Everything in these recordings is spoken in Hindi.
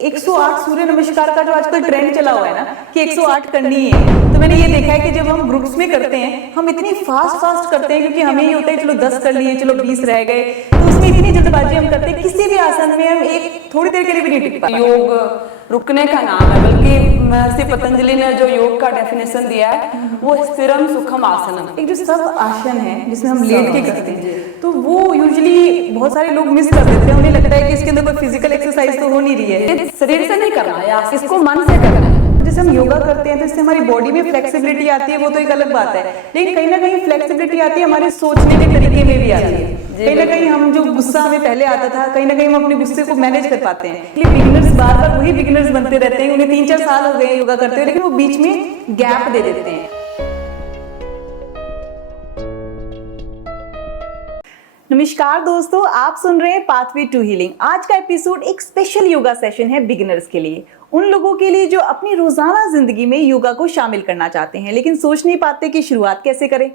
108 सूर्य नमस्कार का जो आजकल ट्रेंड चला हुआ है ना कि 108 करनी है, तो मैंने ये देखा है कि जब हम ग्रुप्स में करते हैं हम इतनी फास्ट करते हैं क्योंकि हमें ये होता है चलो 10 कर लिए, चलो 20 रह गए, तो उसमें इतनी जल्दबाजी हम करते हैं किसी भी आसन में हम एक थोड़ी देर के लिए भी नहीं टिक पाते। योग रुकने का नाम है, बल्कि महर्षि पतंजलि ने जो योग का डेफिनेशन दिया है वो स्थिरम सुखम आसनम। एक जो सब आसन है जिसमें हम लेट के करते हैं, तो वो यूजुअली बहुत सारे लोग मिस कर देते हैं। उन्हें लगता है कि इसके अंदर कोई फिजिकल एक्सरसाइज तो हो नहीं रही है, ये शरीर से नहीं करना है, इसको मन से करना है। जैसे हम योगा करते हैं तो इससे हमारी बॉडी में फ्लेक्सिबिलिटी आती है, वो तो एक अलग बात है, लेकिन कहीं ना कहीं फ्लेक्सिबिलिटी आती है हमारे सोचने के तरीके में भी आती है। कहीं ना कहीं हम जो गुस्सा हमें पहले आता था, कहीं ना कहीं हम अपने गुस्से को मैनेज कर पाते हैं। इसलिए बिगिनर्स बार बार वही बिगिनर्स बनते रहते हैं, उन्हें 3-4 साल हो गए योगा करते हुए, लेकिन वो बीच में गैप दे देते हैं। नमस्कार दोस्तों, आप सुन रहे हैं पाथवे टू हीलिंग। आज का एपिसोड एक स्पेशल योगा सेशन है बिगिनर्स के लिए, उन लोगों के लिए जो अपनी रोजाना जिंदगी में योगा को शामिल करना चाहते हैं लेकिन सोच नहीं पाते कि शुरुआत कैसे करें।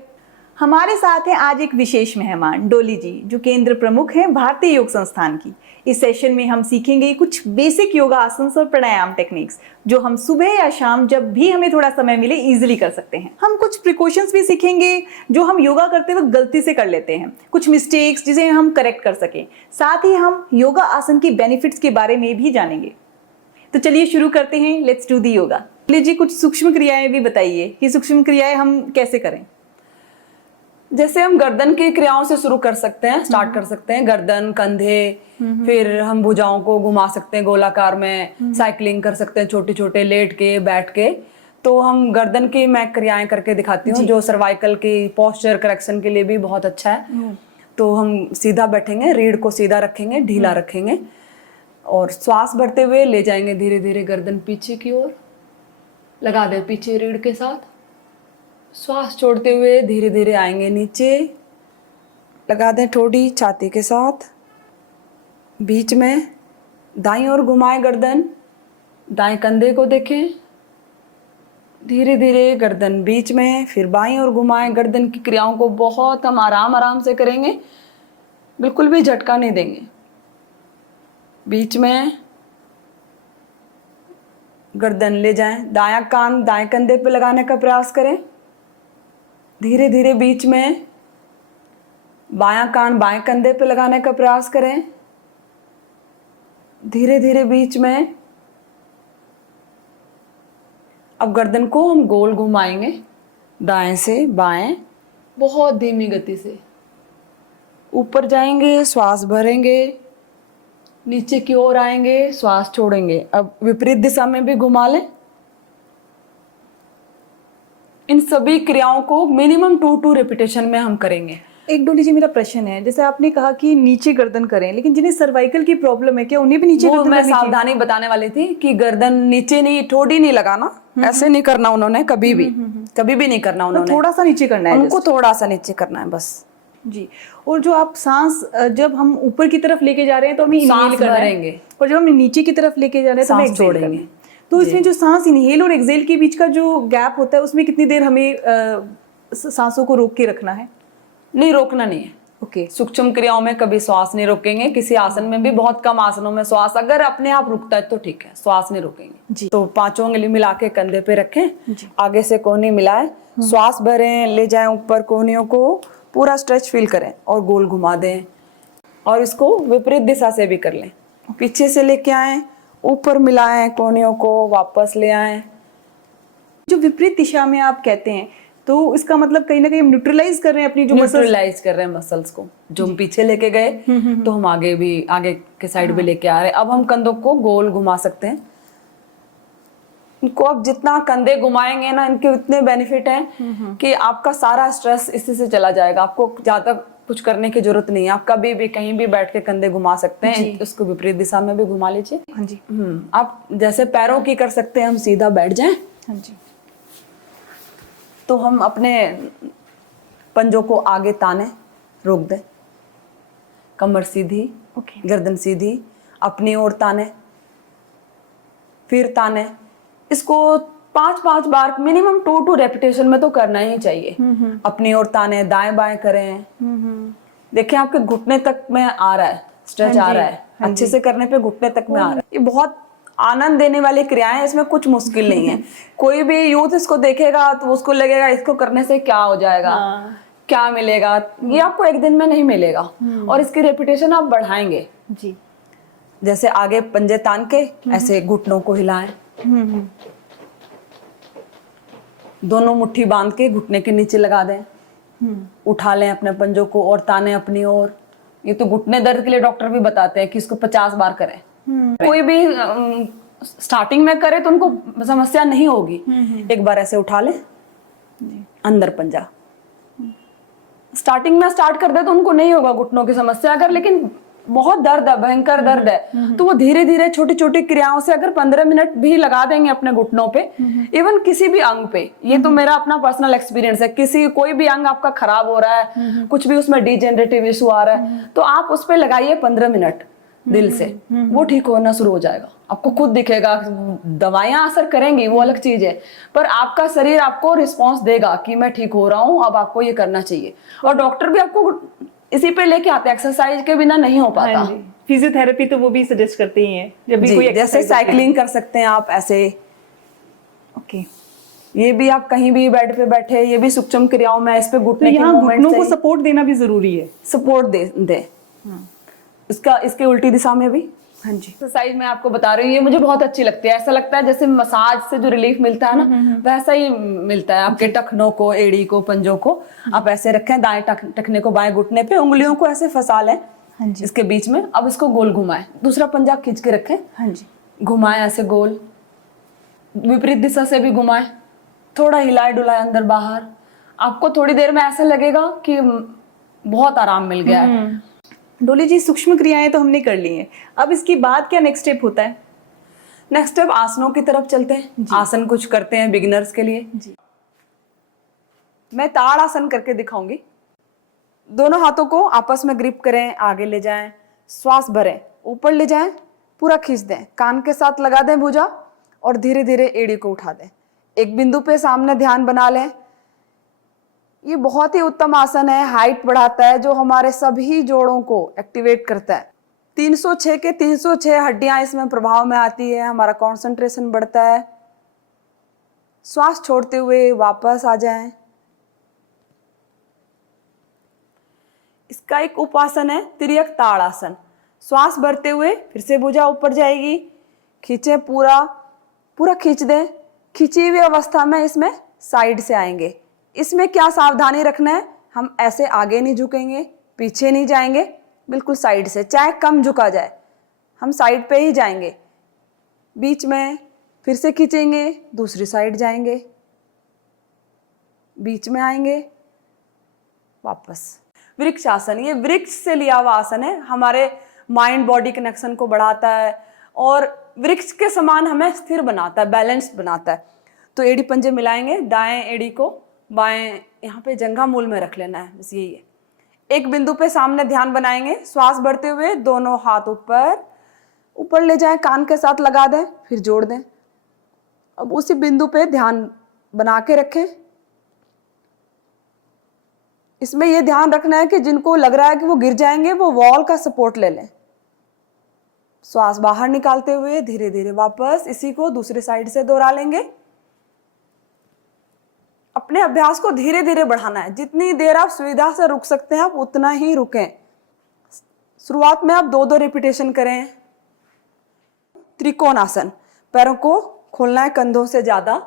हमारे साथ हैं आज एक विशेष मेहमान डोली जी, जो केंद्र प्रमुख हैं भारतीय योग संस्थान की। इस सेशन में हम सीखेंगे कुछ बेसिक योगा आसन और प्राणायाम टेक्निक्स जो हम सुबह या शाम जब भी हमें थोड़ा समय मिले इजीली कर सकते हैं। हम कुछ प्रिकॉशंस भी सीखेंगे जो हम योगा करते वक्त गलती से कर लेते हैं, कुछ मिस्टेक्स जिसे हम करेक्ट कर सकें। साथ ही हम योगा आसन के बेनिफिट्स के बारे में भी जानेंगे। तो चलिए शुरू करते हैं, लेट्स डू दी योगा। जी कुछ सूक्ष्म क्रियाएं भी बताइए कि सूक्ष्म क्रियाएं हम कैसे करें। जैसे हम गर्दन की क्रियाओं से शुरू कर सकते हैं, स्टार्ट कर सकते हैं। गर्दन, कंधे, फिर हम भुजाओं को घुमा सकते हैं गोलाकार में, साइकिलिंग कर सकते हैं छोटे छोटे, लेट के, बैठ के। तो हम गर्दन की मैं क्रियाएं करके दिखाती हूँ जो सर्वाइकल की पोस्चर करेक्शन के लिए भी बहुत अच्छा है। तो हम सीधा बैठेंगे, रीढ़ को सीधा रखेंगे, ढीला रखेंगे और श्वास भरते हुए ले जाएंगे धीरे धीरे गर्दन पीछे की ओर, लगा दे पीछे रीढ़ के साथ। श्वास छोड़ते हुए धीरे धीरे आएंगे नीचे, लगा दें ठोड़ी छाती के साथ, बीच में दाईं ओर घुमाएं गर्दन, दाएं कंधे को देखें, धीरे धीरे गर्दन बीच में, फिर बाईं ओर घुमाएं। गर्दन की क्रियाओं को बहुत हम आराम आराम से करेंगे, बिल्कुल भी झटका नहीं देंगे। बीच में गर्दन ले जाएं, दायां कान दाएं कंधे पे लगाने का प्रयास करें, धीरे धीरे बीच में बायां कान बाएं कंधे पे लगाने का प्रयास करें, धीरे धीरे बीच में। अब गर्दन को हम गोल घुमाएंगे दाएं से बाएं, बहुत धीमी गति से ऊपर जाएंगे, श्वास भरेंगे, नीचे की ओर आएंगे, श्वास छोड़ेंगे। अब विपरीत दिशा में भी घुमा लें। इन सभी क्रियाओं को मिनिमम 2 रिपीटेशन में हम करेंगे। एक डोली जी मेरा प्रश्न है, जैसे आपने कहा कि नीचे गर्दन करें, लेकिन जिन्हें सर्वाइकल की प्रॉब्लम है क्या उन्हें भी नीचे गर्दन? मैं सावधानी बताने वाली थी कि गर्दन नीचे नहीं, ठोड़ी नहीं लगाना, ऐसे नहीं करना उन्होंने कभी भी नहीं करना उन्होंने। थोड़ा सा नीचे करना है, उनको थोड़ा सा नीचे करना है बस जी। और जो आप सांस जब हम ऊपर की तरफ लेके जा रहे हैं तो हमें इनहेल करना है, और जब हम नीचे की तरफ लेके जा रहे हैं तो हमें छोड़ेंगे। तो इसमें जो सांस इनहेल और एक्सहेल के बीच का जो गैप होता है उसमें कितनी देर हमें सांसों को रोक के रखना है? नहीं, रोकना नहीं है। ओके। सूक्ष्म क्रियाओं में कभी श्वास नहीं रोकेंगे, किसी आसन में भी, बहुत कम आसनों में श्वास अगर अपने आप रुकता है तो ठीक है, श्वास नहीं रोकेंगे जी। तो 5 उंगली मिला के कंधे पे रखें, आगे से कोहनी मिलाएं, श्वास भरें, ले जाएं ऊपर, कोहनियों को पूरा स्ट्रेच फील करें और गोल घुमा दें। और इसको विपरीत दिशा से भी कर लें, पीछे से लेके आए, ऊपर मिलाएं कोहनियों को, वापस ले आए। जो विपरीत दिशा में आप कहते हैं तो इसका मतलब कहीं ना कहीं हम न्यूट्रलाइज कर रहे हैं अपनी जो न्यूट्रलाइज कर रहे हैं मसल्स को, जो हम पीछे लेके गए तो हम आगे के साइड भी लेके आ रहे हैं। अब हम कंधों को गोल घुमा सकते हैं। इनको अब जितना कंधे घुमाएंगे ना, इनके उतने बेनिफिट हैं कि आपका सारा स्ट्रेस इसी से चला जाएगा। आपको ज्यादा कुछ करने की जरूरत नहीं है, आप कभी भी कहीं भी बैठ के कंधे घुमा सकते हैं। उसको विपरीत दिशा में भी घुमा लीजिए। हाँ जी। आप जैसे पैरों की कर सकते हैं, हम सीधा बैठ जाएं। हाँ जी। तो हम अपने पंजों को आगे ताने, रोक दें, कमर सीधी, गर्दन सीधी, अपनी ओर ताने, फिर ताने। इसको 5 बार मिनिमम 2 रेपिटेशन में तो करना ही चाहिए। अपनी ओर ताने, दाएं बाएं करें। देखिए आपके घुटने तक में आ रहा है, स्ट्रेच आ रहा है, अच्छे से करने पे घुटने तक में आ रहा है। ये बहुत आनंद देने वाली क्रियाएं हैं, इसमें कुछ मुश्किल नहीं है। कोई भी यूथ इसको देखेगा तो उसको लगेगा इसको करने से क्या हो जाएगा, हाँ। क्या मिलेगा, ये आपको एक दिन में नहीं मिलेगा। और इसकी रेपुटेशन आप बढ़ाएंगे। जी। जैसे आगे पंजे तान के ऐसे घुटनों को हिलाएं, दोनों मुट्ठी बांध के घुटने के नीचे लगा दें, उठा लें अपने पंजों को और ताने अपनी ओर। ये तो घुटने दर्द के लिए डॉक्टर भी बताते हैं कि इसको 50 बार करें। कोई भी स्टार्टिंग में करे तो उनको समस्या नहीं होगी। एक बार ऐसे उठा लें, अंदर पंजा, स्टार्टिंग में स्टार्ट कर दे तो उनको नहीं होगा घुटनों की समस्या। अगर लेकिन बहुत दर्द है, भयंकर दर्द है, तो वो धीरे धीरे छोटी छोटी क्रियाओं से अगर 15 मिनट भी लगा देंगे अपने घुटनों पे, इवन किसी भी अंग पे, ये तो मेरा अपना पर्सनल एक्सपीरियंस है, कोई भी अंग आपका खराब हो रहा है, कुछ भी उसमें डिजेनरेटिव इशू आ रहा है, तो आप उस पे लगाइए 15 मिनट दिल से, वो ठीक होना शुरू हो जाएगा। आपको खुद दिखेगा। दवाइयां असर करेंगी वो अलग चीज है, पर आपका शरीर आपको रिस्पॉन्स देगा कि मैं ठीक हो रहा हूँ, अब आपको ये करना चाहिए। और डॉक्टर भी आपको इसी पे लेके आते हैं, एक्सरसाइज के बिना नहीं हो पाता। हाँ जी। फिजियोथेरेपी तो वो भी सजेस्ट करती ही है जब भी कोई जैसे exercise साइकिलिंग कर सकते हैं आप ऐसे। ओके। ये भी आप कहीं भी बेड पे बैठे, ये भी सूक्ष्म क्रियाओं में इस पे तो घुटने के यहाँ मूवमेंट घुटनों को से सपोर्ट देना भी जरूरी है। सपोर्ट दे। इसके उल्टी दिशा में भी हाँ जी। एक्सरसाइज मैं आपको बता रही हूँ, ये मुझे बहुत अच्छी लगती है। ऐसा लगता है जैसे मसाज से जो रिलीफ मिलता है ना, वैसा ही मिलता है। आपके टखनों को, एड़ी को, पंजों को आप ऐसे रखें, दाएं टखने को बाएं घुटने पे, उंगलियों को ऐसे फंसा लें हाँ जी। इसके बीच में। अब इसको गोल घुमाएं, दूसरा पंजा खींच के रखें, हाँ जी। घुमाएं ऐसे गोल, विपरीत दिशा से भी घुमाएं, थोड़ा हिलाए डुलाए अंदर बाहर। आपको थोड़ी देर में ऐसा लगेगा कि बहुत आराम मिल गया है। डोली जी, सूक्ष्म क्रियाएं तो हमने कर ली हैं, अब इसके बाद क्या नेक्स्ट स्टेप होता है? नेक्स्ट स्टेप आसनों की तरफ चलते हैं। आसन कुछ करते हैं बिगिनर्स के लिए। जी। मैं ताड़ आसन करके दिखाऊंगी। दोनों हाथों को आपस में ग्रिप करें, आगे ले जाएं, श्वास भरें, ऊपर ले जाएं, पूरा खींच दें, कान के साथ लगा दें भुजा और धीरे धीरे एड़ी को उठा दें। एक बिंदु पे सामने ध्यान बना लें। ये बहुत ही उत्तम आसन है, हाइट बढ़ाता है, जो हमारे सभी जोड़ों को एक्टिवेट करता है। 306 के 306 हड्डियां इसमें प्रभाव में आती है, हमारा कंसंट्रेशन बढ़ता है। श्वास छोड़ते हुए वापस आ जाएं। इसका एक उपासन है तिर्यक ताड़ आसन। श्वास भरते हुए फिर से भुजा ऊपर जाएगी, खींचे, पूरा खींच दें। खींची हुई अवस्था में इसमें साइड से आएंगे। इसमें क्या सावधानी रखना है, हम ऐसे आगे नहीं झुकेंगे, पीछे नहीं जाएंगे, बिल्कुल साइड से, चाहे कम झुका जाए हम साइड पे ही जाएंगे। बीच में फिर से खींचेंगे, दूसरी साइड जाएंगे, बीच में आएंगे, वापस। वृक्ष आसन, ये वृक्ष से लिया हुआ आसन है, हमारे माइंड बॉडी कनेक्शन को बढ़ाता है और वृक्ष के समान हमें स्थिर बनाता है, बैलेंस बनाता है। तो एड़ी पंजे मिलाएंगे, दाएं एड़ी को बाएं यहाँ पे जंघा मूल में रख लेना है, बस यही है। एक बिंदु पे सामने ध्यान बनाएंगे, श्वास भरते हुए दोनों हाथ ऊपर ले जाएं, कान के साथ लगा दें, फिर जोड़ दें। अब उसी बिंदु पे ध्यान बना के रखें। इसमें यह ध्यान रखना है कि जिनको लग रहा है कि वो गिर जाएंगे, वो वॉल का सपोर्ट ले लें। श्वास बाहर निकालते हुए धीरे धीरे वापस इसी को दूसरी साइड से दोहरा लेंगे। अपने अभ्यास को धीरे धीरे बढ़ाना है, जितनी देर आप सुविधा से रुक सकते हैं आप उतना ही रुकें। शुरुआत में आप 2-2 रिपीटेशन करें। त्रिकोण आसन, पैरों को खोलना है कंधों से ज्यादा,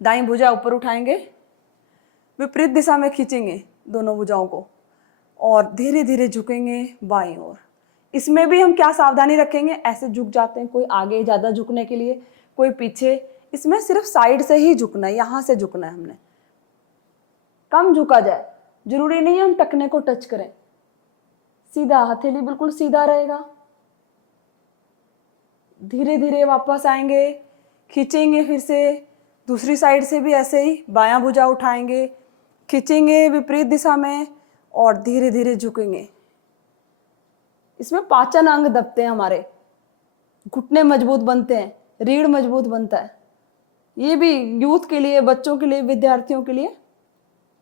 दाईं भुजा ऊपर उठाएंगे, विपरीत दिशा में खींचेंगे दोनों भुजाओं को और धीरे धीरे झुकेंगे बाईं ओर। इसमें भी हम क्या सावधानी रखेंगे, ऐसे झुक जाते हैं, कोई आगे ज्यादा झुकने के लिए, कोई पीछे। इसमें सिर्फ साइड से ही झुकना है, यहां से झुकना है हमने, कम झुका जाए, जरूरी नहीं है हम टखने को टच करें। सीधा, हथेली बिल्कुल सीधा रहेगा। धीरे धीरे वापस आएंगे, खींचेंगे, फिर से दूसरी साइड से भी ऐसे ही बायां भुजा उठाएंगे, खींचेंगे विपरीत दिशा में और धीरे धीरे झुकेंगे। इसमें पाचन अंग दबते हैं हमारे, घुटने मजबूत बनते हैं, रीढ़ मजबूत बनता है। ये भी यूथ के लिए, बच्चों के लिए, विद्यार्थियों के लिए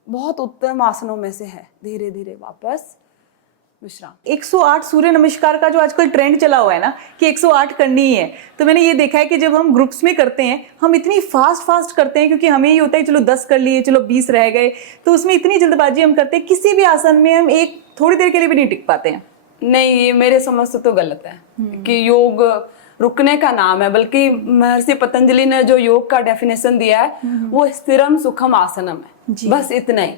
बहुत उत्तम आसनों में से है। धीरे धीरे वापस विश्राम। 108 सूर्य नमस्कार का जो आजकल ट्रेंड चला हुआ है ना कि 108 करनी ही है, तो मैंने ये देखा है कि जब हम ग्रुप्स में करते हैं हम इतनी फास्ट करते हैं, क्योंकि हमें ये होता है चलो 10 कर लिए, चलो 20 रह गए, तो उसमें इतनी जल्दबाजी हम करते हैं, किसी भी आसन में हम एक थोड़ी देर के लिए भी नहीं टिक पाते हैं। नहीं, ये मेरे समझ से तो गलत है कि योग रुकने का नाम है, बल्कि महर्षि पतंजलि ने जो योग का डेफिनेशन दिया है वो स्थिरम सुखम आसनम है, बस इतना ही।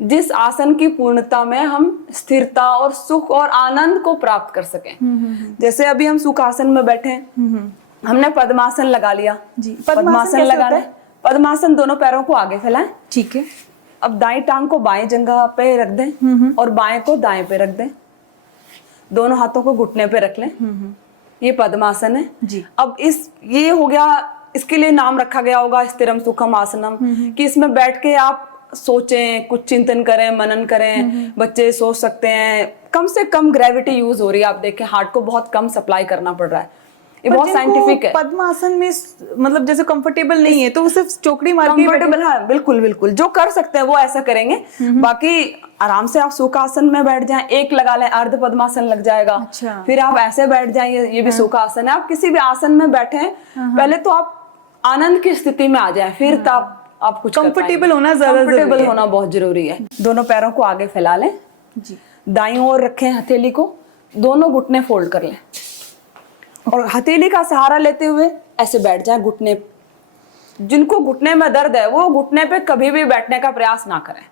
जिस आसन की पूर्णता में हम स्थिरता और सुख और आनंद को प्राप्त कर सकें। जैसे अभी हम सुख आसन में बैठे हैं, हमने पद्मासन लगा लिया जी। पद्मासन लगाना, पद्मासन दोनों पैरों को आगे फैलाएं, ठीक है। अब दाएं टांग को बाएं जगह पे रख दें और बाएं को दाएं पे रख दें, दोनों हाथों को घुटने पे रख लें। ये पद्मासन है जी। अब ये हो गया, इसके लिए नाम रखा गया होगा स्थिरम सुखम आसनम, कि इसमें बैठ के आप सोचें, कुछ चिंतन करें, मनन करें, बच्चे सोच सकते हैं। कम से कम ग्रेविटी यूज हो रही है, आप देखें हार्ट को बहुत कम सप्लाई करना पड़ रहा है, ये बहुत साइंटिफिक है। पद्मासन में मतलब जैसे कंफर्टेबल नहीं है तो वो सिर्फ चौकड़ी मार के कंफर्टेबल, हाँ बिल्कुल बिल्कुल, जो कर सकते हैं वो ऐसा करेंगे। बाकी आराम से आप सुखासन में बैठ जाएं, एक लगा लें, अर्ध पद्मासन लग जाएगा। अच्छा। फिर आप ऐसे बैठ जाएं, ये भी सुखासन है। आप किसी भी आसन में बैठे, पहले तो आप आनंद की स्थिति में आ जाएं, फिर तब आप कुछ कंफर्टेबल होना ज्यादा जरूरी है। कंफर्टेबल होना बहुत जरूरी है। दोनों पैरों को आगे फैला लें जी। दाईं ओर रखें हथेली को, दोनों घुटने फोल्ड कर लें और हथेली का सहारा लेते हुए ऐसे बैठ जाए घुटने। जिनको घुटने में दर्द है वो घुटने पे कभी भी बैठने का प्रयास ना करें,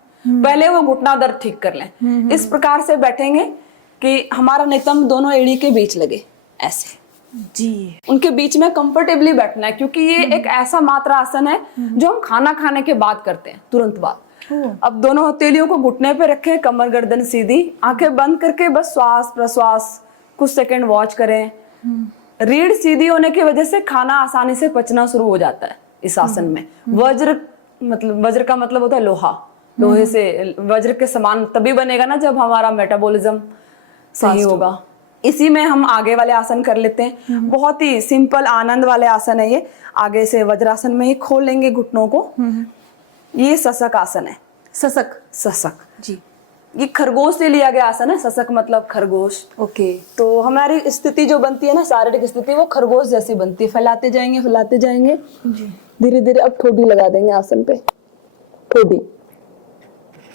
पहले वो घुटना दर्द ठीक कर लें। इस प्रकार से बैठेंगे कि हमारा नितंब दोनों एड़ी के बीच लगे, ऐसे जी। उनके बीच में कंफर्टेबली बैठना है, क्योंकि ये एक ऐसा मात्रा आसन है जो हम खाना खाने के बाद करते हैं, तुरंत बाद। अब दोनों हथेलियों को घुटने पे रखें, कमर गर्दन सीधी, आंखें बंद करके बस श्वास प्रश्वास कुछ सेकंड वॉच करें। रीढ़ सीधी होने की वजह से खाना आसानी से पचना शुरू हो जाता है इस आसन में। वज्र का मतलब होता है लोहा, लोहे से वज्र के समान तभी बनेगा ना जब हमारा मेटाबॉलिज्म सही होगा। इसी में हम आगे वाले आसन कर लेते हैं, बहुत ही सिंपल आनंद वाले आसन है ये। आगे से वज्रासन में ही खोल लेंगे घुटनों को। ये सशक आसन है। सशक जी। ये खरगोश से लिया गया आसन है, सशक मतलब खरगोश। ओके। तो हमारी स्थिति जो बनती है ना, शारीरिक स्थिति, वो खरगोश जैसी बनती है। फैलाते जाएंगे जी। धीरे धीरे। अब ठोडी लगा देंगे आसन पे, ठोडी।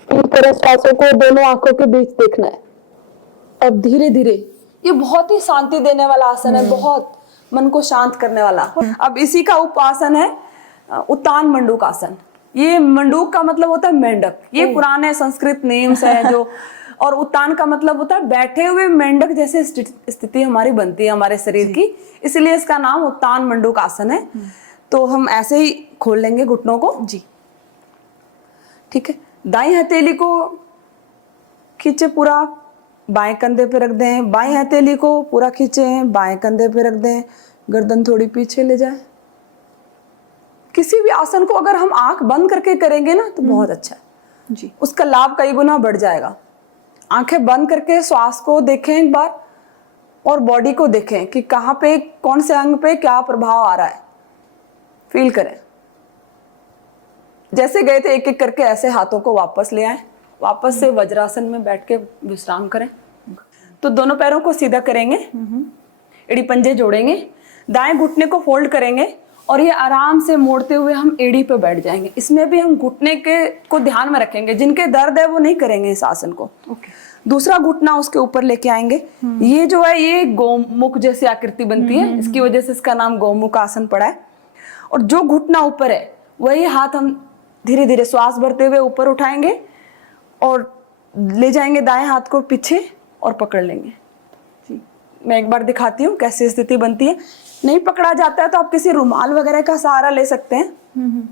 इन तरह श्वासों को दोनों आंखों के बीच देखना है। अब धीरे धीरे, ये बहुत ही शांति देने वाला आसन है, बहुत मन को शांत करने वाला। अब इसी का उपासन है उत्तान मंडूक आसन। ये मंडूक का मतलब होता है मेंढक, ये पुराने संस्कृत नेम्स है जो। और उत्तान का मतलब होता है बैठे हुए मेंढक जैसे स्थिति हमारी बनती है हमारे शरीर की, इसलिए इसका नाम उत्तान मंडूक आसन है। तो हम ऐसे ही खोल लेंगे घुटनों को जी, ठीक है। दाईं हथेली को खींचे पूरा, बाएं कंधे पे रख दें। बाएं हथेली को पूरा खींचे, बाएं कंधे पे रख दें। गर्दन थोड़ी पीछे ले जाए। किसी भी आसन को अगर हम आंख बंद करके करेंगे ना तो बहुत अच्छा है जी, उसका लाभ कई गुना बढ़ जाएगा। आंखें बंद करके श्वास को देखें एक बार और बॉडी को देखें कि कहाँ पे, कौन से अंग पे क्या प्रभाव आ रहा है, फील करें। जैसे गए थे एक एक करके ऐसे हाथों को वापस ले आए, वापस से वज्रासन में बैठ के विश्राम करें। तो दोनों पैरों को सीधा करेंगे, एड़ी पंजे जोड़ेंगे, दाएं घुटने को फोल्ड करेंगे और ये आराम से मोड़ते हुए हम एड़ी पे बैठ जाएंगे। इसमें भी हम घुटने के को ध्यान में रखेंगे, जिनके दर्द है वो नहीं करेंगे इस आसन को। दूसरा घुटना उसके ऊपर लेके आएंगे। ये जो है ये गोमुख जैसी आकृति बनती है, इसकी वजह से इसका नाम गोमुख आसन पड़ा है। और जो घुटना ऊपर है वही हाथ हम धीरे धीरे श्वास भरते हुए ऊपर उठाएंगे और ले जाएंगे दाएं हाथ को पीछे और पकड़ लेंगे। मैं एक बार दिखाती हूँ कैसी स्थिति बनती है। नहीं पकड़ा जाता है तो आप किसी रुमाल वगैरह का सहारा ले सकते हैं।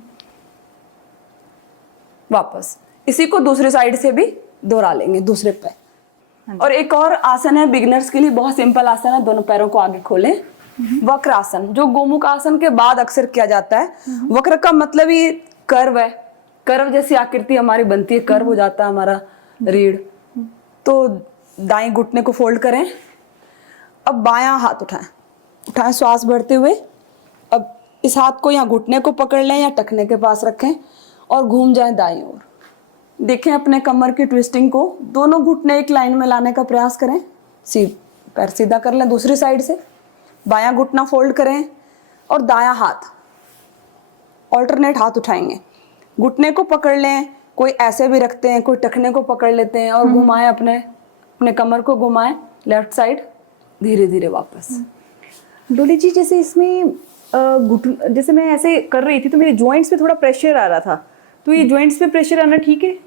वापस इसी को दूसरी साइड से भी दोहरा लेंगे दूसरे पैर। और एक और आसन है बिगिनर्स के लिए, बहुत सिंपल आसन है। दोनों पैरों को आगे खोलें। वक्र आसन, जो गोमुख आसन के बाद अक्सर किया जाता है। वक्र का मतलब ही कर्व है, कर्व जैसी आकृति हमारी बनती है, कर्व हो जाता है हमारा रीढ़। तो दाएं घुटने को फोल्ड करें। अब बायां हाथ उठाएं श्वास भरते हुए। अब इस हाथ को यहाँ घुटने को पकड़ लें या टखने के पास रखें और घूम जाएं दाईं ओर। देखें अपने कमर की ट्विस्टिंग को, दोनों घुटने एक लाइन में लाने का प्रयास करें। पैर सीधा कर लें दूसरी साइड से, बायां घुटना फोल्ड करें और दायां हाथ ऑल्टरनेट हाथ उठाएंगे, घुटने को पकड़ लें, कोई ऐसे भी रखते हैं, कोई टखने को पकड़ लेते हैं और घुमाएं, अपने कमर को घुमाएं लेफ्ट साइड, धीरे धीरे वापस। डोली जी, जैसे इसमें जैसे मैं ऐसे कर रही थी तो मेरे जॉइंट्स पे थोड़ा प्रेशर आ रहा था, तो ये जॉइंट्स पे प्रेशर आना ठीक है?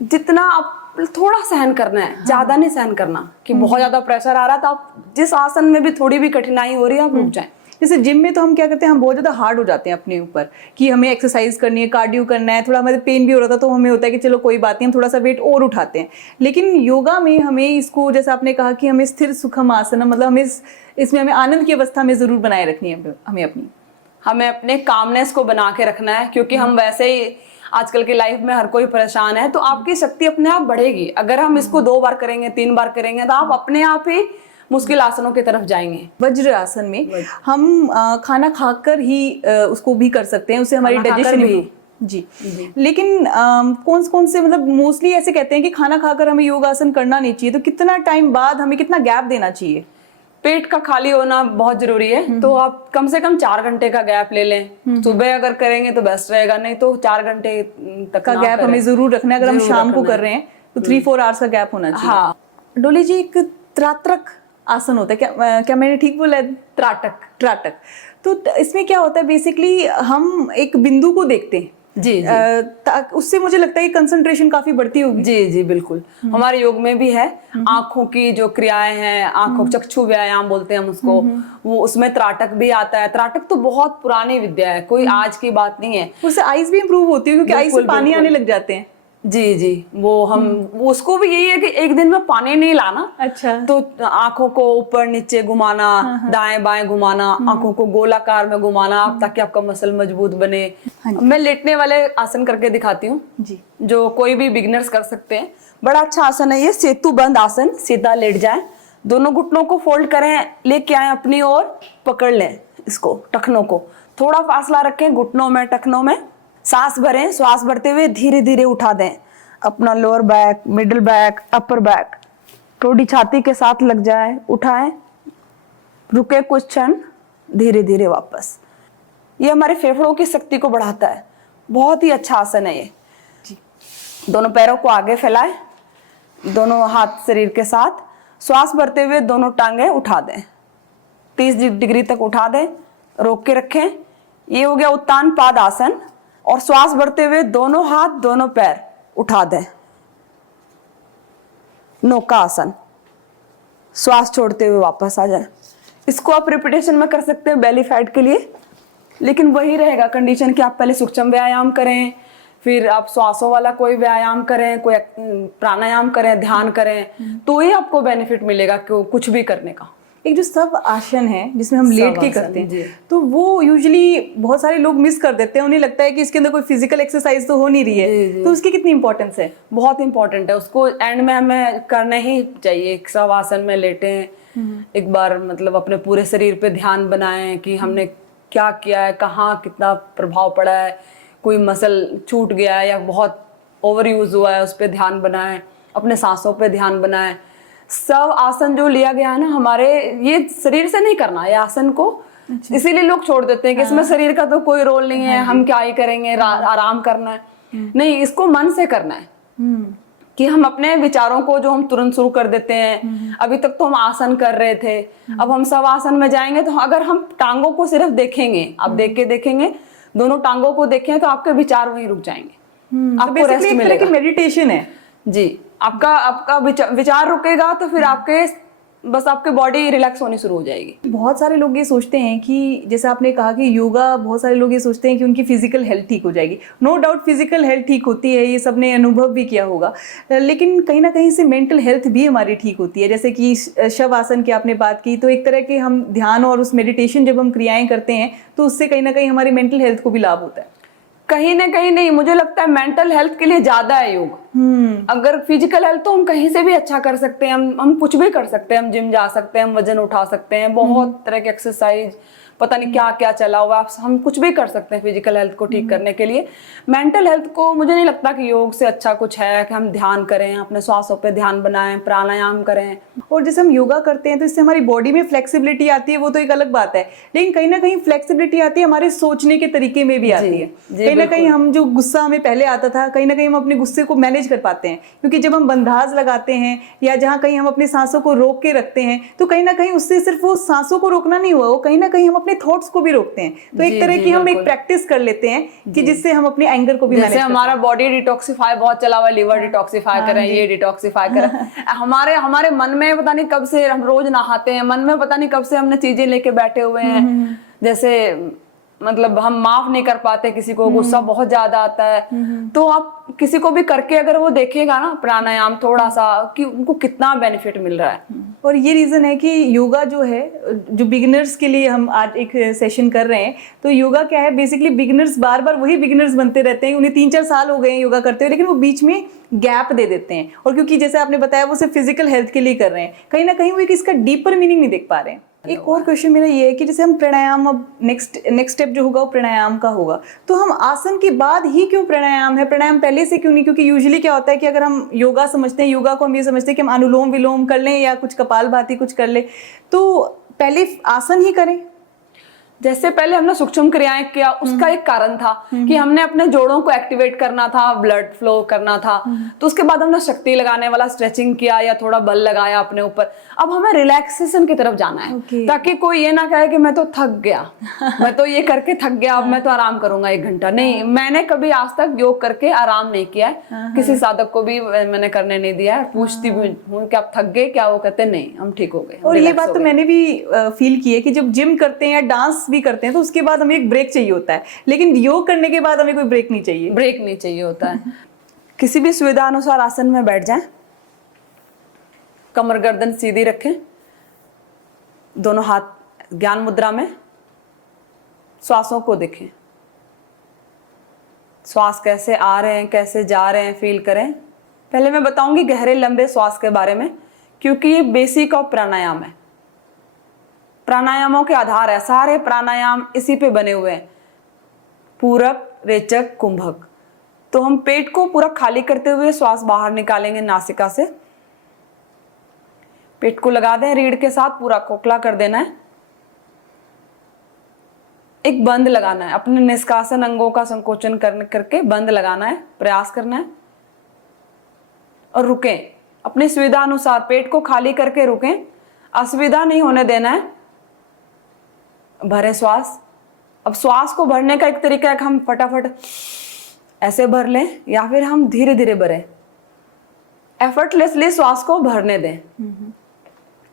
जितना आप थोड़ा सहन करना है, ज्यादा नहीं सहन करना कि बहुत ज्यादा प्रेशर आ रहा था। आप जिस आसन में भी थोड़ी भी कठिनाई हो रही है आप रुक जाएं। जैसे जिम में तो हम क्या करते हैं, हम बहुत ज़्यादा हार्ड हो जाते हैं अपने ऊपर कि हमें एक्सरसाइज करनी है, कार्डियो करना है, थोड़ा हमारे पेन भी हो रहा था तो हमें होता है कि चलो कोई बात नहीं, हम थोड़ा सा वेट और उठाते हैं। लेकिन योगा में हमें इसको, जैसे आपने कहा कि हमें स्थिर सुखम आसन, मतलब हमें इसमें हमें आनंद की अवस्था में ज़रूर बनाए रखनी है, हमें अपने कामनेस को बना के रखना है, क्योंकि हम वैसे ही आजकल की लाइफ में हर कोई परेशान है, तो आपकी शक्ति अपने आप बढ़ेगी। अगर हम इसको 2 बार करेंगे, 3 बार करेंगे, तो आप अपने आप ही मुश्किल आसनों की तरफ जाएंगे। वज्र आसन में हम खाना खाकर ही उसको भी कर सकते हैं, उससे हमारी डाइजेशन भी जी। लेकिन कौन से, मतलब मोस्टली ऐसे कहते हैं कि खाना खाकर हमें योगासन करना नहीं चाहिए, तो कितना टाइम बाद हमें कितना गैप देना चाहिए? पेट का खाली होना बहुत जरूरी है, तो आप कम से कम 4 घंटे का गैप ले लें। सुबह अगर करेंगे तो बेस्ट रहेगा, नहीं तो 4 घंटे तक का गैप हमें जरूर रखना है। अगर हम शाम को कर रहे हैं तो 3-4 आवर्स का गैप होना चाहिए। हाँ। डोली जी, एक त्राटक आसन होता है, क्या मैंने ठीक बोला है? त्राटक। तो इसमें क्या होता है, बेसिकली हम एक बिंदु को देखते हैं जी। उससे मुझे लगता है कि कंसंट्रेशन काफी बढ़ती होगी। जी बिल्कुल। हमारे योग में भी है, आंखों की जो क्रियाएं हैं, आंखों चक्षु व्यायाम बोलते हैं हम उसको, वो उसमें त्राटक भी आता है। त्राटक तो बहुत पुरानी विद्या है, कोई आज की बात नहीं है। उससे आईज भी इंप्रूव होती है, क्योंकि आईज से पानी आने लग जाते हैं। जी वो उसको भी यही है कि एक दिन में पानी नहीं लाना। अच्छा। तो आंखों को ऊपर नीचे घुमाना, दाएं बाएं घुमाना, आंखों को गोलाकार में घुमाना, ताकि आपका मसल मजबूत बने। मैं लेटने वाले आसन करके दिखाती हूँ जी, जो कोई भी बिगिनर्स कर सकते हैं। बड़ा अच्छा आसन है ये, सेतु बंद आसन। सीधा लेट जाए, दोनों घुटनों को फोल्ड करें, लेके आए अपनी ओर, पकड़ लें इसको, टखनों को थोड़ा फासला रखें घुटनों में, टखनों में। सांस भरें, श्वास भरते हुए धीरे धीरे उठा दें अपना lower back, middle back, upper back, थोड़ी छाती के साथ लग जाए, उठाएं, रुके कुछ क्षण, धीरे धीरे वापस। ये हमारे फेफड़ों की शक्ति को बढ़ाता है, बहुत ही अच्छा आसन है ये। दोनों पैरों को आगे फैलाएं, दोनों हाथ शरीर के साथ, श्वास भरते हुए दोनों टांगे उठा दें, 30 डिग्री तक उठा दें, रोक के रखें। ये हो गया उत्तान पाद आसन। और श्वास भरते हुए दोनों हाथ, दोनों पैर उठा दें, नौका आसन। श्वास छोड़ते हुए वापस आ जाए। इसको आप रिपीटेशन में कर सकते हैं बेली फैट के लिए, लेकिन वही रहेगा कंडीशन कि आप पहले सूक्ष्म व्यायाम करें, फिर आप श्वासों वाला कोई व्यायाम करें, कोई प्राणायाम करें, ध्यान करें, तो ही आपको बेनिफिट मिलेगा कुछ भी करने का। एक जो सब आसन है जिसमें हम लेट के करते हैं, तो वो यूजुअली बहुत सारे लोग मिस कर देते हैं। उन्हें लगता है कि इसके अंदर कोई फिजिकल एक्सरसाइज तो हो नहीं रही है, तो उसकी कितनी इंपॉर्टेंस है? बहुत इंपॉर्टेंट है, उसको एंड में हमें करना ही चाहिए। सब आसन में लेटे, एक बार मतलब अपने पूरे शरीर पे ध्यान बनाएं कि हमने क्या किया है, कहाँ कितना प्रभाव पड़ा है, कोई मसल छूट गया है या बहुत ओवर यूज हुआ है, उस पर ध्यान बनाएं, अपने सांसों पे ध्यान बनाएं। सब आसन जो लिया गया है ना हमारे, ये शरीर से नहीं करना है आसन को। अच्छा। इसीलिए लोग छोड़ देते हैं कि इसमें शरीर का तो कोई रोल नहीं है, हम क्या ही करेंगे, आराम करना है। नहीं, इसको मन से करना है कि हम अपने विचारों को जो हम तुरंत शुरू कर देते हैं। अभी तक तो हम आसन कर रहे थे, अब हम सब आसन में जाएंगे, तो अगर हम टांगों को सिर्फ देखेंगे, आप देखेंगे, दोनों टांगों को देखें, तो आपके विचार वहीं रुक जाएंगे। आपको रेस्ट मिलेगा। मेडिटेशन है जी। आपका विचार रुकेगा तो फिर आपके बॉडी रिलैक्स होनी शुरू हो जाएगी। बहुत सारे लोग ये सोचते हैं कि जैसे आपने कहा कि योगा, बहुत सारे लोग ये सोचते हैं कि उनकी फिजिकल हेल्थ ठीक हो जाएगी। नो डाउट फिजिकल हेल्थ ठीक होती है, ये सबने अनुभव भी किया होगा, लेकिन कहीं ना कहीं से मेंटल हेल्थ भी हमारी ठीक होती है। जैसे कि शव आसन की आपने बात की, तो एक तरह के हम ध्यान और उस मेडिटेशन जब हम क्रियाएं करते हैं, तो उससे कहीं ना कहीं हमारी मेंटल हेल्थ को भी लाभ होता है। कहीं ना कहीं नहीं, मुझे लगता है मेंटल हेल्थ के लिए ज्यादा है योग। अगर फिजिकल हेल्थ तो हम कहीं से भी अच्छा कर सकते हैं, हम कुछ भी कर सकते हैं, हम जिम जा सकते हैं, हम वजन उठा सकते हैं, बहुत तरह के एक्सरसाइज, पता नहीं क्या क्या चला हुआ, हम कुछ भी कर सकते हैं फिजिकल हेल्थ को ठीक करने के लिए। मेंटल हेल्थ को मुझे नहीं लगता कि योग से अच्छा कुछ है कि हम ध्यान करें, अपने श्वासों पे ध्यान बनाएं, प्राणायाम करें। और जैसे हम योगा करते हैं तो इससे हमारी बॉडी में फ्लेक्सिबिलिटी आती है, वो तो एक अलग बात है, लेकिन कहीं ना कहीं फ्लेक्सिबिलिटी आती है हमारे सोचने के तरीके में भी आती है। कहीं ना कहीं हम जो गुस्सा हमें पहले आता था, कहीं ना कहीं हम अपने गुस्से को मैनेज कर पाते हैं, क्योंकि जब हम बंधाज लगाते हैं या जहाँ कहीं हम अपनी सांसों को रोक के रखते हैं, तो कहीं ना कहीं उससे सिर्फ वो सांसों को रोकना नहीं हुआ, वो कहीं ना कहीं हम अपने थॉट्स को भी रोकते हैं। तो एक तरह की हम एक प्रैक्टिस कर लेते हैं कि जिससे हम अपने एंगर को भी मैनेज कर सकते हैं। हमारा बॉडी डिटॉक्सिफाई बहुत चला हुआ है, लिवर डिटॉक्सिफाई करें, ये डिटॉक्सिफाई करें। हमारे मन में पता नहीं कब से हम रोज नहाते हैं, मन में पता नहीं कब से हमने चीजें लेके बैठे हुए हैं, जैसे मतलब हम माफ नहीं कर पाते किसी को, गुस्सा बहुत ज्यादा आता है। तो आप किसी को भी करके अगर वो देखेगा ना प्राणायाम थोड़ा सा, कि उनको कितना बेनिफिट मिल रहा है। और ये रीजन है कि योगा जो है, जो बिगिनर्स के लिए हम आज एक सेशन कर रहे हैं, तो योगा क्या है, बेसिकली बिगिनर्स बार बार वही बिगिनर्स बनते रहते हैं, उन्हें 3-4 साल हो गए हैं योगा करते हुए, लेकिन वो बीच में गैप दे देते हैं। और क्योंकि जैसे आपने बताया वो सिर्फ फिजिकल हेल्थ के लिए कर रहे हैं, कहीं ना कहीं वो एक इसका डीपर मीनिंग नहीं देख पा रहे हैं। एक और क्वेश्चन मेरा ये है कि जैसे हम प्राणायाम, अब नेक्स्ट स्टेप जो होगा वो प्राणायाम का होगा, तो हम आसन के बाद ही क्यों प्राणायाम है, प्राणायाम पहले से क्यों नहीं? क्योंकि यूजुअली क्या होता है कि अगर हम योगा समझते हैं, योगा को हम ये समझते हैं कि हम अनुलोम विलोम कर लें या कुछ कपालभाति कुछ कर ले, तो पहले आसन ही करें। जैसे पहले हमने सूक्ष्म क्रियाएं किया, उसका एक कारण था कि हमने अपने जोड़ों को एक्टिवेट करना था, ब्लड फ्लो करना था। तो उसके बाद हमने शक्ति लगाने वाला स्ट्रेचिंग किया या थोड़ा बल लगाया अपने ऊपर। अब हमें रिलैक्सेशन की तरफ जाना है, ताकि कोई ये ना कहे कि मैं तो थक गया, मैं तो ये करके थक गया, अब मैं तो आराम करूंगा 1 घंटा। नहीं, मैंने कभी आज तक योग करके आराम नहीं किया है, किसी साधक को भी मैंने करने नहीं दिया है। पूछती भी हूँ कि आप थक गए क्या, वो कहते नहीं हम ठीक हो गए। और ये बात तो मैंने भी फील की है कि जब जिम करते हैं या डांस भी करते हैं तो उसके बाद हमें एक ब्रेक चाहिए होता है, लेकिन योग करने के बाद हमें कोई ब्रेक नहीं चाहिए। ब्रेक नहीं चाहिए होता है। किसी भी सुविधा अनुसार आसन में बैठ जाएं, कमर गर्दन सीधी रखें, दोनों हाथ ज्ञान मुद्रा में, श्वासों को देखें, श्वास कैसे आ रहे हैं कैसे जा रहे हैं फील करें। पहले मैं बताऊंगी गहरे लंबे श्वास के बारे में, क्योंकि ये बेसिक ऑफ प्राणायाम है, प्राणायामों के आधार है, सारे प्राणायाम इसी पे बने हुए हैं, पूरक, रेचक, कुंभक। तो हम पेट को पूरा खाली करते हुए श्वास बाहर निकालेंगे नासिका से, पेट को लगा दें रीढ़ के साथ, पूरा खोखला कर देना है, एक बंद लगाना है, अपने निष्कासन अंगों का संकोचन करके बंद लगाना है, प्रयास करना है और रुकें। अपनी सुविधा अनुसार पेट को खाली करके रुकें, असुविधा नहीं होने देना है। भरे श्वास। अब श्वास को भरने का एक तरीका है कि हम फटाफट ऐसे भर लें या फिर हम धीरे धीरे भरें, एफर्टलेसली श्वास को भरने दें।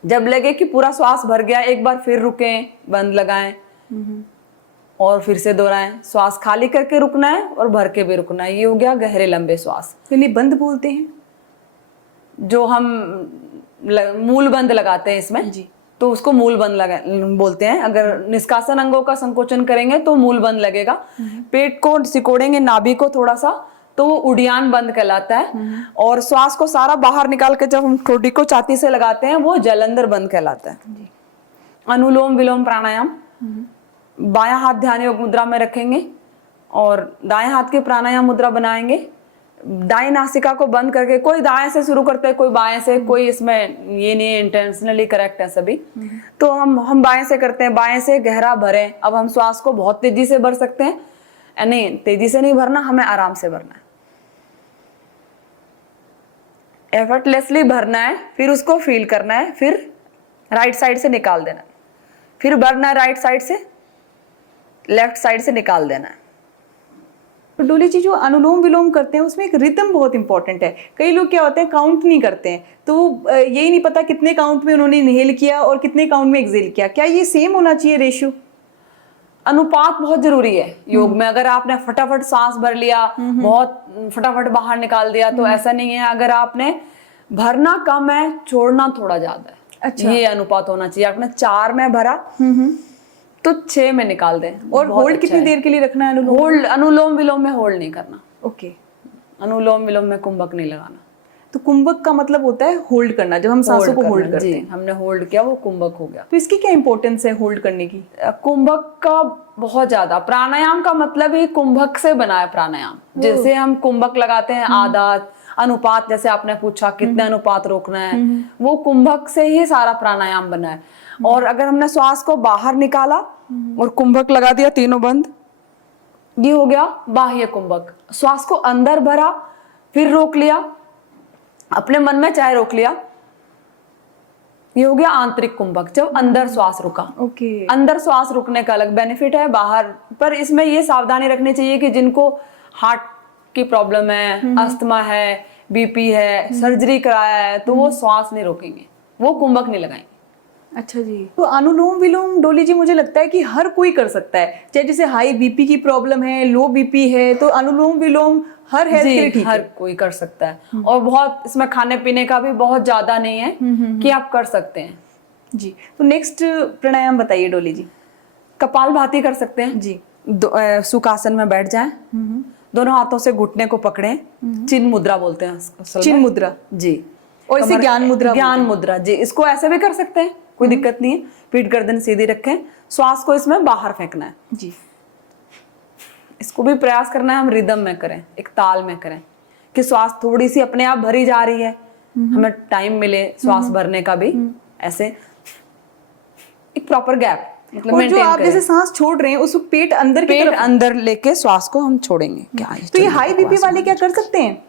जब लगे कि पूरा श्वास भर गया, एक बार फिर रुकें, बंद लगाएं और फिर से दोहराएं। श्वास खाली करके रुकना है और भर के भी रुकना है। ये हो गया गहरे लंबे श्वास। इन्हें बंद बोलते हैं, जो हम मूल बंद लगाते हैं इसमें जी, तो उसको मूल बंद बोलते हैं। अगर निष्कासन अंगों का संकोचन करेंगे तो मूल बंद लगेगा। पेट को सिकोड़ेंगे, नाभि को थोड़ा सा, तो वो उड़ियान बंद कहलाता है। और श्वास को सारा बाहर निकाल के जब हम ठोड़ी को छाती से लगाते हैं, वो जलंधर बंद कहलाता है। अनुलोम विलोम प्राणायाम। बायां हाथ ध्यान योग मुद्रा में रखेंगे और दाएं हाथ की प्राणायाम मुद्रा बनाएंगे। दाएं नासिका को बंद करके, कोई दाएं से शुरू करते हैं, कोई बाएं से, कोई इसमें ये नहीं इंटेंशनली करेक्ट है सभी। तो हम बाएं से करते हैं, बाएं से गहरा भरें। अब हम श्वास को बहुत तेजी से भर सकते हैं, नहीं तेजी से नहीं भरना, हमें आराम से भरना है, एफर्टलेसली भरना है। फिर उसको फील करना है, फिर राइट साइड से निकाल देना है, फिर भरना है राइट साइड से, लेफ्ट साइड से निकाल देना है। तो डोली जी, जो अनुलोम विलोम करते हैं उसमें एक रिदम बहुत इंपॉर्टेंट है। कई लोग क्या होते हैं काउंट नहीं करते हैं, तो यही नहीं पता कितने काउंट में उन्होंने इनहेल किया और कितने काउंट में एक्सहेल किया। क्या ये सेम होना चाहिए रेशियो? अनुपात बहुत जरूरी है योग में। अगर आपने फटाफट सांस भर लिया, बहुत फटाफट बाहर निकाल दिया, तो ऐसा नहीं है। अगर आपने भरना कम है, छोड़ना थोड़ा ज्यादा है, अच्छा, ये अनुपात होना चाहिए। आपने 4 में भरा तो 6 में निकाल दें। और होल्ड कितनी देर के लिए रखना है? होल्ड अनुलोम विलोम में होल्ड नहीं करना। ओके। अनुलोम विलोम में कुंभक नहीं लगाना। तो कुंभक का मतलब होता है होल्ड करना, जब हम सांसों को होल्ड करते जी, हैं। हमने होल्ड किया वो कुंभक हो गया। तो इसकी क्या इंपॉर्टेंस है होल्ड करने की? कुंभक का बहुत ज्यादा, प्राणायाम का मतलब ही कुंभक से बना है प्राणायाम। जैसे हम कुंभक लगाते हैं आदत अनुपात, जैसे आपने पूछा कितने अनुपात रोकना है, वो कुंभक से ही सारा प्राणायाम बना है। और अगर हमने श्वास को बाहर निकाला और कुंभक लगा दिया, तीनों बंद, ये हो गया बाह्य कुंभक। श्वास को अंदर भरा, फिर रोक लिया, अपने मन में चाहे रोक लिया, ये हो गया आंतरिक कुंभक, जब अंदर श्वास रुका। ओके। अंदर श्वास रुकने का अलग बेनिफिट है, बाहर पर इसमें ये सावधानी रखनी चाहिए कि जिनको हार्ट की प्रॉब्लम है, अस्थमा है, बीपी है, सर्जरी कराया है, तो वो श्वास नहीं रोकेंगे, वो कुंभक नहीं लगाएंगे। अच्छा जी। तो अनुलोम विलोम डोली जी मुझे लगता है कि हर कोई कर सकता है, चाहे जैसे हाई बीपी की प्रॉब्लम है, लो बीपी है, तो अनुलोम विलोम हर हेल्थ के लिए ठीक हर है। कोई कर सकता है। और बहुत इसमें खाने पीने का भी बहुत ज्यादा नहीं है कि आप कर सकते हैं। जी। तो नेक्स्ट प्राणायाम बताइए डोली जी। कपालभाति कर सकते हैं जी। सुखासन में बैठ जाएं, दोनों हाथों से घुटने को पकड़ें, चिन्ह मुद्रा बोलते हैं असल में। चिन्ह मुद्रा। जी। और इसे ज्ञान मुद्रा ज्ञान मुद्रा, जी। इसको ऐसे भी कर सकते हैं, कोई दिक्कत नहीं है। पीठ गर्दन सीधी रखें, श्वास को इसमें बाहर फेंकना है। जी। इसको भी प्रयास करना है हम रिदम में करें, एक ताल में करें, कि श्वास थोड़ी सी अपने आप भरी जा रही है, हमें टाइम मिले श्वास भरने का भी, ऐसे एक प्रॉपर गैप मतलब और जो मेंटेन आप करें। जैसे सांस छोड़ रहे हैं उस पेट अंदर की पेट तरफ, अंदर लेके श्वास को हम छोड़ेंगे। क्या है? तो ये हाई बीपी वाले क्या कर सकते हैं?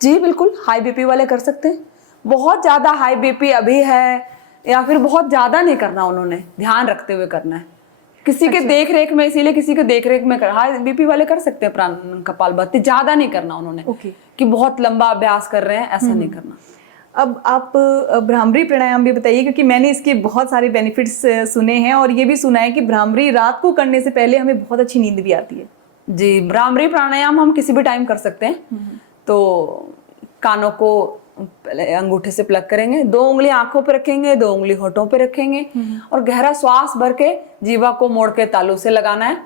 जी बिल्कुल, हाई बीपी वाले कर सकते हैं। बहुत ज्यादा हाई बीपी अभी है या फिर बहुत ज्यादा नहीं करना, उन्होंने ध्यान रखते हुए करना है, किसी के देख रेख में, इसीलिए किसी के देख रेख में कर, हाई बीपी वाले कर सकते हैं प्राण कपालभाति, ज्यादा नहीं करना उन्होंने। ओके। कि बहुत लंबा अभ्यास कर रहे हैं, ऐसा नहीं करना। अब आप भ्रामरी प्राणायाम भी बताइए, क्योंकि मैंने इसके बहुत सारे बेनिफिट्स सुने हैं और ये भी सुना है कि भ्रामरी रात को करने से पहले हमें बहुत अच्छी नींद भी आती है। जी, भ्रामरी प्राणायाम हम किसी भी टाइम कर सकते हैं। तो कानों को पहले अंगूठे से प्लग करेंगे, 2 उंगली आंखों पे रखेंगे, 2 उंगली होठों पे रखेंगे और गहरा श्वास भर के जीवा को मोड़ के तालू से लगाना है,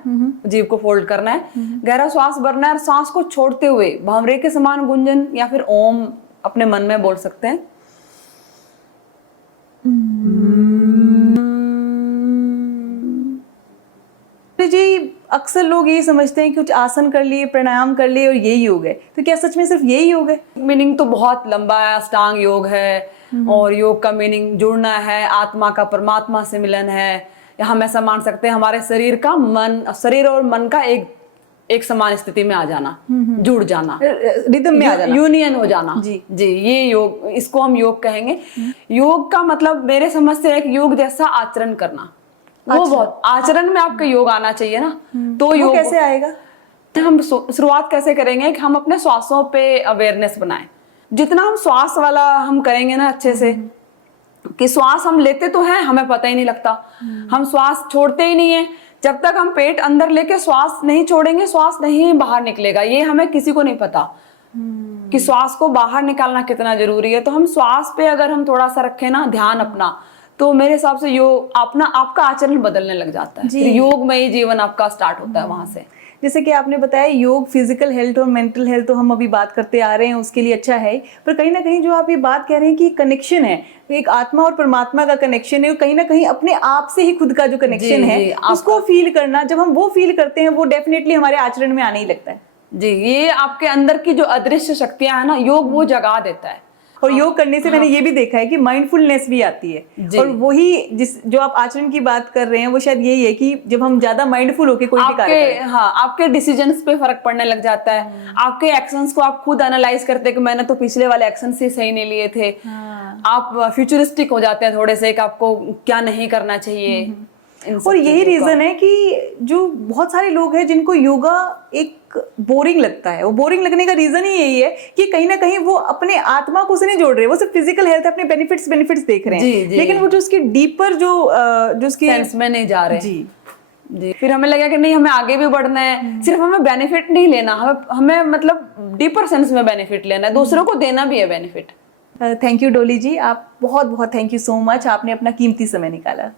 जीभ को फोल्ड करना है, गहरा श्वास भरना है और सांस को छोड़ते हुए भंवरे के समान गुंजन या फिर ओम अपने मन में बोल सकते हैं। जी, अक्सर लोग ये समझते हैं कि कुछ आसन कर लिए, प्राणायाम कर लिए और यही योग है, तो क्या सच में सिर्फ यही योग है? मीनिंग तो बहुत लंबा है, अष्टांग योग है और योग का मीनिंग जुड़ना है, आत्मा का परमात्मा से मिलन है, या हम ऐसा मान सकते हैं हमारे शरीर और मन का एक समान स्थिति में आ जाना, जुड़ जाना, रिदम में आ जाना, यूनियन हो जाना। जी जी, ये योग, इसको हम योग कहेंगे। योग का मतलब मेरे समझ से एक योग जैसा आचरण करना, वो बहुत आचरण में आपका योग आना चाहिए ना। तो योग कैसे आएगा? हम शुरुआत कैसे करेंगे कि हम अपने श्वासों पे अवेयरनेस बनाएं। जितना हम श्वास वाला हम करेंगे ना अच्छे से, कि श्वास हम लेते तो हैं, हमें पता ही नहीं लगता, हम श्वास छोड़ते ही नहीं है। जब तक हम पेट अंदर लेके श्वास नहीं छोड़ेंगे, श्वास नहीं बाहर निकलेगा। ये हमें किसी को नहीं पता कि श्वास को बाहर निकालना कितना जरूरी है। तो हम श्वास पे अगर हम थोड़ा सा रखें ना ध्यान अपना, तो मेरे हिसाब से योग आपका आचरण बदलने लग जाता है। फिर योगमयी जीवन आपका स्टार्ट होता है वहां से। जैसे कि आपने बताया योग फिजिकल हेल्थ और मेंटल हेल्थ तो हम अभी बात करते आ रहे हैं, उसके लिए अच्छा है, पर कहीं ना कहीं जो आप ये बात कह रहे हैं कि कनेक्शन है, एक आत्मा और परमात्मा का कनेक्शन है, कहीं ना कहीं अपने आप से ही खुद का जो कनेक्शन है उसको फील करना, जब हम वो फील करते हैं वो डेफिनेटली हमारे आचरण में आने ही लगता है। जी, ये आपके अंदर की जो अदृश्य शक्तियां है ना, योग वो जगा देता है। और योग करने से मैंने ये भी देखा है कि माइंडफुलनेस भी आती है, और वही जो आप आचरण की बात कर रहे हैं वो शायद यही है कि जब हम ज्यादा माइंडफुल होके कोई भी कार्य करें, आपके डिसीजंस पे फर्क पड़ने लग जाता है। आपके एक्शंस को आप खुद एनालाइज करते हैं कि मैंने तो पिछले वाले एक्शन से सही नहीं लिए थे। आप फ्यूचरिस्टिक हो जाते हैं थोड़े से कि आपको क्या नहीं करना चाहिए। और यही रीजन है कि जो बहुत सारे लोग हैं जिनको योगा एक बोरिंग लगता है, वो बोरिंग लगने का रीजन ही यही है कि कहीं ना कहीं वो अपने आत्मा को से नहीं जोड़ रहे, वो सिर्फ फिजिकल हेल्थ अपने बेनिफिट्स देख रहे हैं, लेकिन वो जो उसकी डीपर जो उसकी सेंस में नहीं जा रहे। जी जी, फिर हमें लगा कि नहीं, हमें आगे भी बढ़ना है, सिर्फ हमें बेनिफिट नहीं लेना, हमें मतलब डीपर सेंस में बेनिफिट लेना है, दूसरों को देना भी है बेनिफिट। थैंक यू डोली जी, आप बहुत बहुत थैंक यू सो मच, आपने अपना कीमती समय निकाला।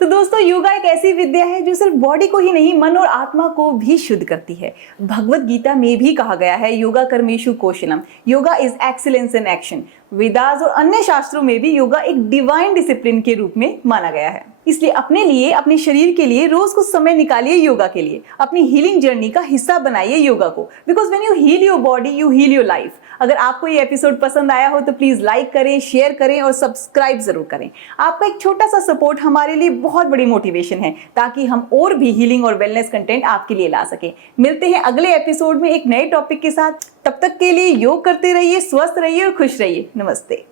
तो दोस्तों, योगा एक ऐसी विद्या है जो सिर्फ बॉडी को ही नहीं, मन और आत्मा को भी शुद्ध करती है। भगवत गीता में भी कहा गया है, योगा कर्मेषु कौशलम, yoga is excellence in action. Vedas और अन्य शास्त्रों में भी योगा एक डिवाइन डिसिप्लिन के रूप में माना गया है। इसलिए अपने लिए, अपने शरीर के लिए रोज कुछ समय निकालिए योगा के लिए। अपनी हीलिंग जर्नी का हिस्सा बनाइए योगा को, because when you heal your body you heal your life. अगर आपको ये एपिसोड पसंद आया हो तो प्लीज लाइक करें, शेयर करें और सब्सक्राइब जरूर करें। आपका एक छोटा सा सपोर्ट हमारे लिए बहुत बड़ी मोटिवेशन है, ताकि हम और भी हीलिंग और वेलनेस कंटेंट आपके लिए ला सकें। मिलते हैं अगले एपिसोड में एक नए टॉपिक के साथ। तब तक के लिए योग करते रहिए, स्वस्थ रहिए और खुश रहिए। नमस्ते।